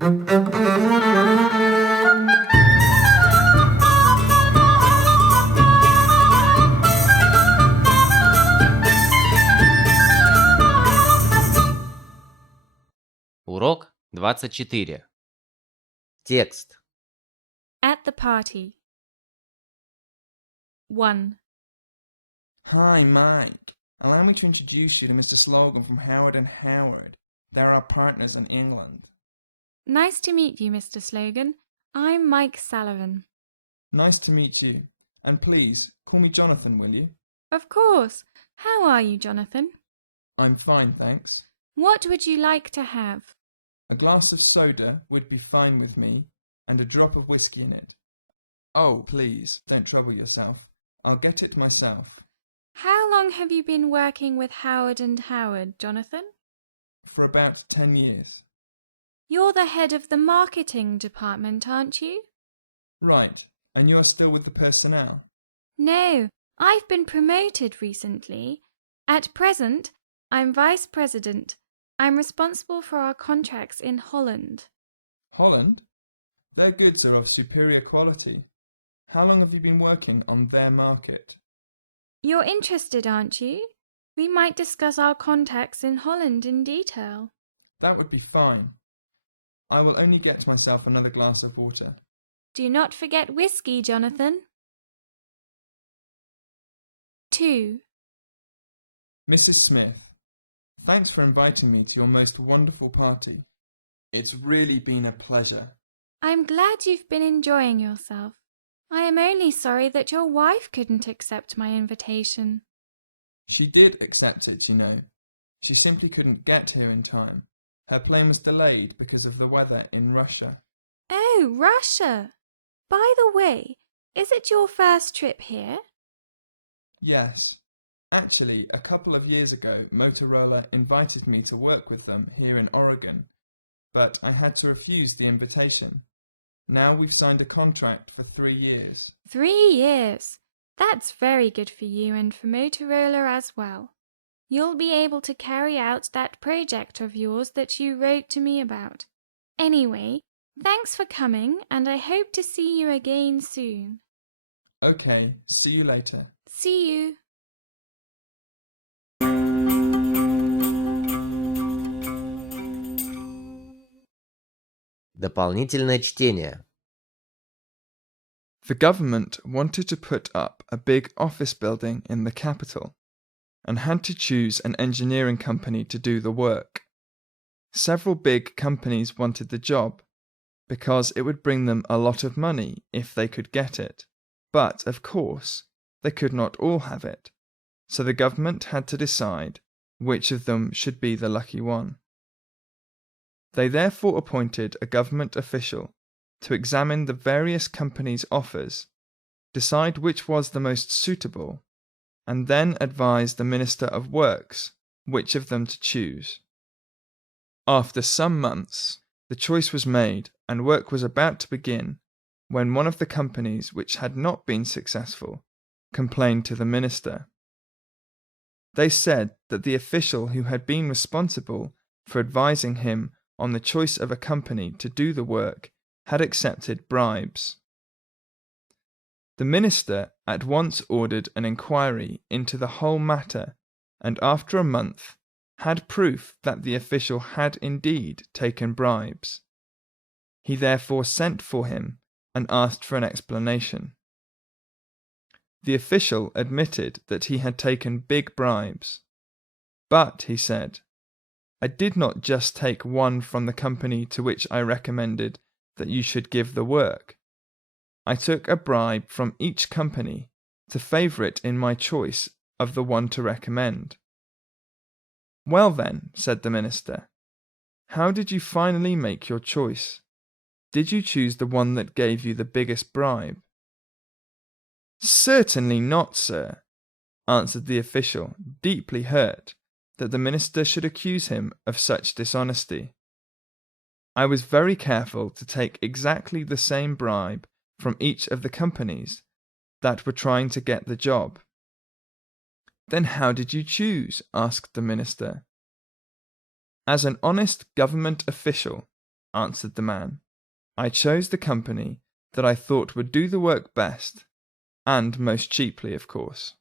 Урок 24. Текст. At the party. 1. Hi, Mike. Allow me to introduce you to Mr. Slogan from Howard and Howard. They're our partners in England. Nice to meet you, Mr. Slogan. I'm Mike Sullivan. Nice to meet you. And please, call me Jonathan, will you? Of course. How are you, Jonathan? I'm fine, thanks. What would you like to have? A glass of soda would be fine with me, and a drop of whiskey in it. Oh, please, don't trouble yourself. I'll get it myself. How long have you been working with Howard and Howard, Jonathan? For about 10 years. You're the head of the marketing department, aren't you? Right, and you're still with the personnel? No, I've been promoted recently. At present, I'm vice president. I'm responsible for our contracts in Holland. Holland? Their goods are of superior quality. How long have you been working on their market? You're interested, aren't you? We might discuss our contacts in Holland in detail. That would be fine. I will only get myself another glass of water. Do not forget whiskey, Jonathan. 2. Mrs. Smith, thanks for inviting me to your most wonderful party. It's really been a pleasure. I'm glad you've been enjoying yourself. I am only sorry that your wife couldn't accept my invitation. She did accept it, you know. She simply couldn't get here in time. Her plane was delayed because of the weather in Russia. Oh, Russia! By the way, is it your first trip here? Yes. Actually, a couple of years ago, Motorola invited me to work with them here in Oregon, but I had to refuse the invitation. Now we've signed a contract for 3 years. 3 years! That's very good for you and for Motorola as well. You'll be able to carry out that project of yours that you wrote to me about. Anyway, thanks for coming, and I hope to see you again soon. Okay, see you later. See you. Дополнительное чтение. The government wanted to put up a big office building in the capital and had to choose an engineering company to do the work. Several big companies wanted the job because it would bring them a lot of money if they could get it. But, of course, they could not all have it, so the government had to decide which of them should be the lucky one. They therefore appointed a government official to examine the various companies' offers, decide which was the most suitable, and then advise the Minister of Works which of them to choose. After some months, the choice was made and work was about to begin when one of the companies which had not been successful complained to the minister. They said that the official who had been responsible for advising him on the choice of a company to do the work had accepted bribes. The minister at once ordered an inquiry into the whole matter, and after a month had proof that the official had indeed taken bribes. He therefore sent for him and asked for an explanation. The official admitted that he had taken big bribes, but, he said, I did not just take one from the company to which I recommended that you should give the work. I took a bribe from each company to favour it in my choice of the one to recommend. Well then, said the minister, how did you finally make your choice? Did you choose the one that gave you the biggest bribe? Certainly not, sir, answered the official, deeply hurt that the minister should accuse him of such dishonesty. I was very careful to take exactly the same bribe from each of the companies that were trying to get the job. Then how did you choose? Asked the minister. As an honest government official, answered the man. I chose the company that I thought would do the work best, and most cheaply, of course.